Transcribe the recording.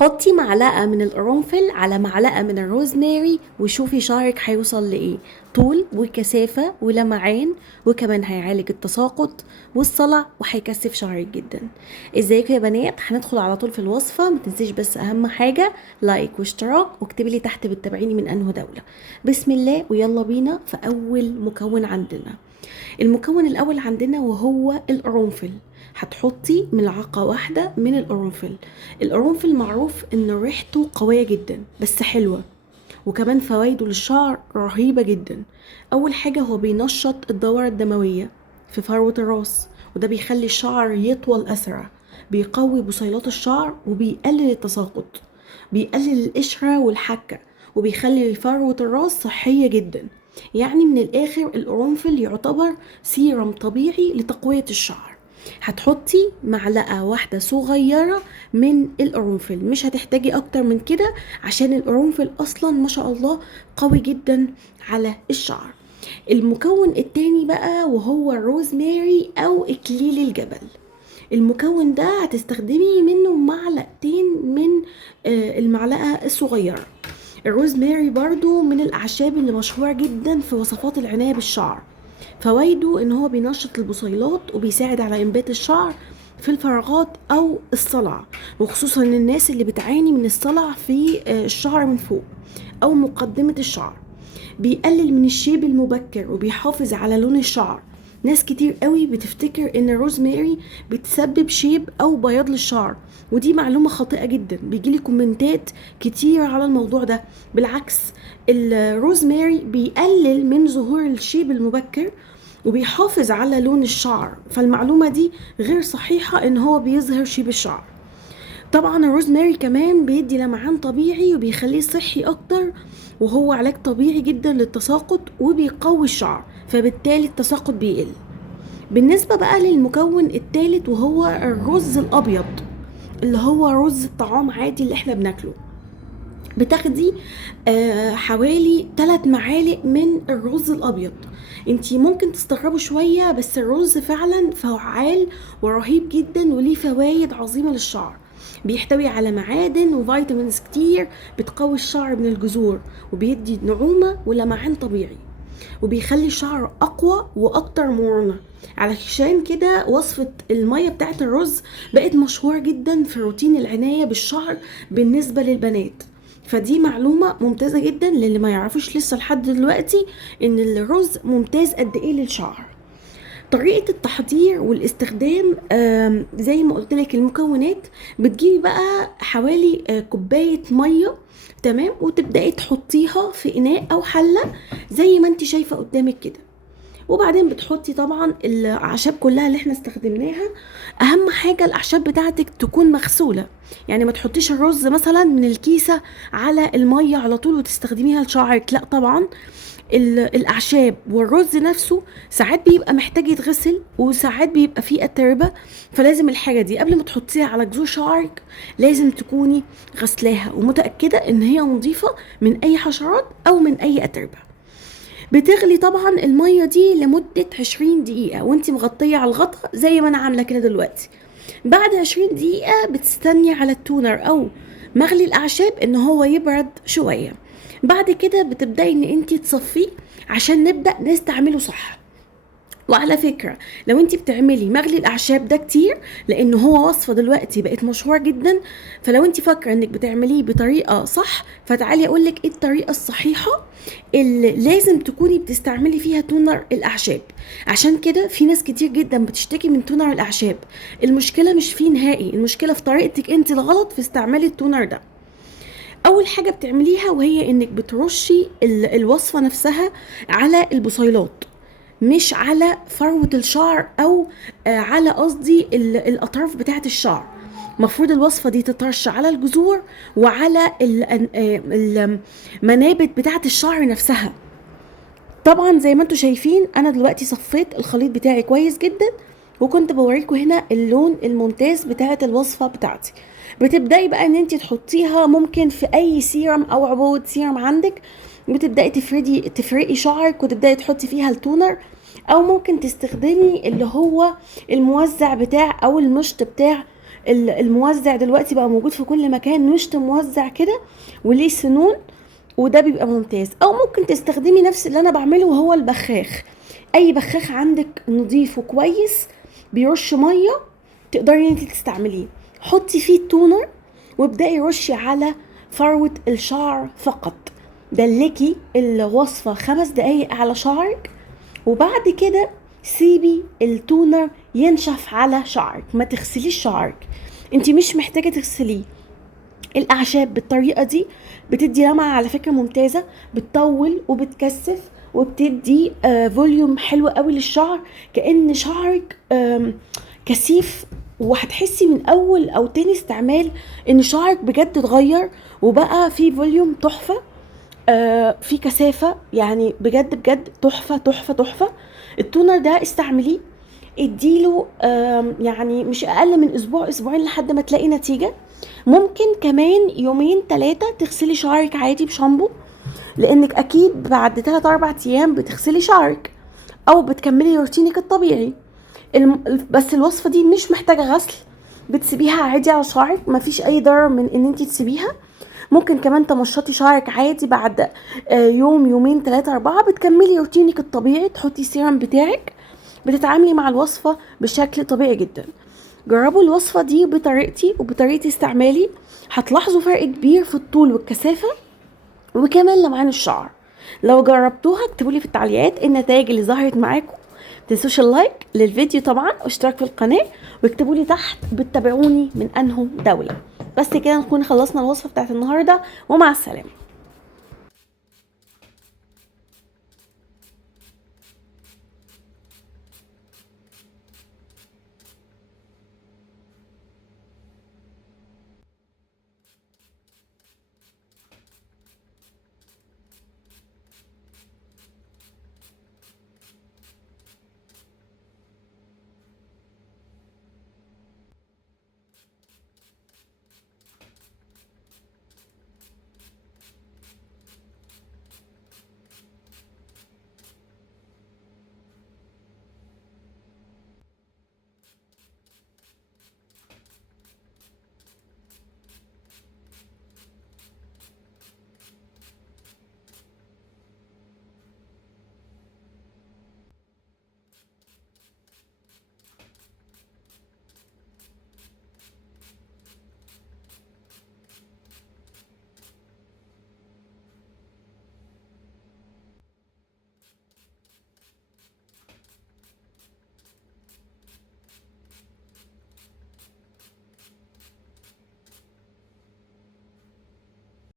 حطي معلقة من القرنفل على معلقة من الروزماري وشوفي شعرك هيوصل لإيه. طول وكثافة ولمعان، وكمان هيعالج التساقط والصلع وهيكثف شعرك جدا. ازيكم يا بنات؟ هندخل على طول في الوصفة. متنسيش بس اهم حاجة لايك واشتراك، واكتبي لي تحت بتتابعيني من انه دولة. بسم الله ويلا بينا في اول مكون عندنا. المكون الاول عندنا وهو القرنفل. هتحطي ملعقة واحدة من القرنفل. القرنفل معروف ان ريحته قوية جدا بس حلوة، وكمان فوائده للشعر رهيبة جدا. اول حاجة هو بينشط الدورة الدموية في فروة الراس، وده بيخلي الشعر يطول اسرع. بيقوي بصيلات الشعر وبيقلل التساقط، بيقلل القشرة والحكة، وبيخلي فروة الراس صحية جدا. يعني من الاخر القرنفل يعتبر سيرم طبيعي لتقوية الشعر. هتحطي معلقة واحدة صغيرة من القرنفل، مش هتحتاجي اكتر من كده عشان القرنفل اصلا ما شاء الله قوي جدا على الشعر. المكون التاني بقى وهو الروزماري او اكليل الجبل. المكون ده هتستخدمي منه معلقتين من المعلقة الصغيرة. الروزماري برضو من الاعشاب اللي مشهورة جدا في وصفات العناية بالشعر. فوائده ان هو بينشط البصيلات وبيساعد على انبات الشعر في الفراغات او الصلع، وخصوصا الناس اللي بتعاني من الصلع في الشعر من فوق او مقدمة الشعر. بيقلل من الشيب المبكر وبيحافظ على لون الشعر. ناس كتير قوي بتفتكر ان الروزماري بتسبب شيب او بياض للشعر، ودي معلومة خاطئة جدا. بيجيلي كومنتات كتير على الموضوع ده. بالعكس، الروزماري بيقلل من ظهور الشيب المبكر وبيحافظ على لون الشعر، فالمعلومة دي غير صحيحة ان هو بيظهر شيب الشعر. طبعا الروزماري كمان بيدي لمعان طبيعي وبيخليه صحي اكتر، وهو علاج طبيعي جدا للتساقط وبيقوي الشعر، فبالتالي التساقط بيقل. بالنسبة بقى للمكون الثالث وهو الرز الابيض، اللي هو رز الطعام عادي اللي احنا بناكله. بتاخدي حوالي 3 معالق من الرز الابيض. انتي ممكن تستغربوا شوية، بس الرز فعلا فعال ورهيب جدا وليه فوائد عظيمة للشعر. بيحتوي على معادن وفيتامينز كتير بتقوي الشعر من الجذور، وبيدي نعومة ولمعان طبيعي، وبيخلي الشعر اقوى واكتر مرونة. علشان كده وصفة المية بتاعت الرز بقت مشهورة جدا في روتين العناية بالشعر بالنسبة للبنات. فدي معلومة ممتازة جدا للي ما يعرفوش لسه لحد دلوقتي ان الرز ممتاز قد ايه للشعر. طريقة التحضير والاستخدام زي ما قلت لك المكونات. بتجيبي بقى حوالي كوباية مية، تمام، وتبدأي تحطيها في إناء أو حلة زي ما انت شايفة قدامك كده. وبعدين بتحطي طبعا الاعشاب كلها اللي احنا استخدمناها. اهم حاجه الاعشاب بتاعتك تكون مغسوله، يعني ما تحطيش الرز مثلا من الكيسه على الميه على طول وتستخدميها لشعرك، لا طبعا. الاعشاب والرز نفسه ساعات بيبقى محتاج يتغسل وساعات بيبقى فيه اتربه، فلازم الحاجه دي قبل ما تحطيها على جذور شعرك لازم تكوني غسلاها ومتاكده ان هي نظيفه من اي حشرات او من اي اتربه. بتغلي طبعا المية دي لمدة 20 دقيقة وانتي مغطية على الغطا زي ما انا عاملة كده دلوقتي. بعد 20 دقيقة بتستني على التونر او مغلي الاعشاب ان هو يبرد شوية. بعد كده بتبدأي ان انتي تصفيه عشان نبدأ نستعمله صح. وعلى فكرة، لو انتي بتعملي مغلي الاعشاب ده كتير، لان هو وصفة دلوقتي بقت مشهورة جدا، فلو انتي فاكرة انك بتعمليه بطريقة صح، فتعالي اقولك ايه الطريقة الصحيحة اللي لازم تكوني بتستعملي فيها تونر الاعشاب. عشان كده في ناس كتير جدا بتشتكي من تونر الاعشاب. المشكلة مش فيه نهائي، المشكلة في طريقتك انتي الغلط في استعمال التونر ده. اول حاجة بتعمليها وهي انك بترشي الوصفة نفسها على البصيلات، مش على فروة الشعر او على قصدي الاطراف بتاعة الشعر. مفروض الوصفة دي تترش على الجذور وعلى المنابت بتاعة الشعر نفسها. طبعا زي ما انتوا شايفين انا دلوقتي صفيت الخليط بتاعي كويس جدا، وكنت بوريكم هنا اللون الممتاز بتاعة الوصفة بتاعتي. بتبدأي بقى ان انت تحطيها ممكن في اي سيرم او عبوة سيرم عندك، بتبدأي تفرقي شعرك وتبدأي تحطي فيها التونر، او ممكن تستخدمي اللي هو الموزع بتاع او المشط بتاع الموزع دلوقتي بقى موجود في كل مكان، نشط موزع كده وليه سنون، وده بيبقى ممتاز. او ممكن تستخدمي نفس اللي انا بعمله وهو البخاخ. اي بخاخ عندك نظيف وكويس بيرش ميه تقدري انت تستعمليه، حطي فيه التونر وابدأي رشي على فروة الشعر فقط. دلكي الوصفة 5 دقايق على شعرك، وبعد كده سيبي التونر ينشف على شعرك، ما تغسليش شعرك، انت مش محتاجة تغسليه. الاعشاب بالطريقة دي بتدي لمعة على فكرة ممتازة، بتطول وبتكثف وبتدي فوليوم حلو قوي للشعر، كأن شعرك كثيف، وهتحسي من اول او تاني استعمال ان شعرك بجد اتغير وبقى في فوليوم تحفة، في كثافة، يعني بجد بجد تحفة تحفة تحفة. التونر ده استعمليه، اديله يعني مش اقل من اسبوع اسبوعين لحد ما تلاقي نتيجة. ممكن كمان 2-3 تغسلي شعرك عادي بشامبو، لانك اكيد بعد 3-4 ايام بتغسلي شعرك او بتكملي روتينك الطبيعي. بس الوصفة دي مش محتاجة غسل، بتسيبيها عادي على شعرك، مفيش اي ضرر من ان انتي تسيبيها. ممكن كمان تمشطي شعرك عادي بعد يوم 2-3-4، بتكملي روتينك الطبيعي، تحطي السيرم بتاعك، بتتعاملي مع الوصفة بشكل طبيعي جدا. جربوا الوصفة دي بطريقتي وبطريقة استعمالي، هتلاحظوا فرق كبير في الطول والكثافة وكمان لمعان الشعر. لو جربتوها اكتبولي في التعليقات النتائج اللي ظهرت معاكم. متنسوش اللايك للفيديو طبعا واشتراك في القناة، واكتبولي تحت بتتابعوني من انهي دولة. بس كده نكون خلصنا الوصفة بتاعت النهاردة، ومع السلامة.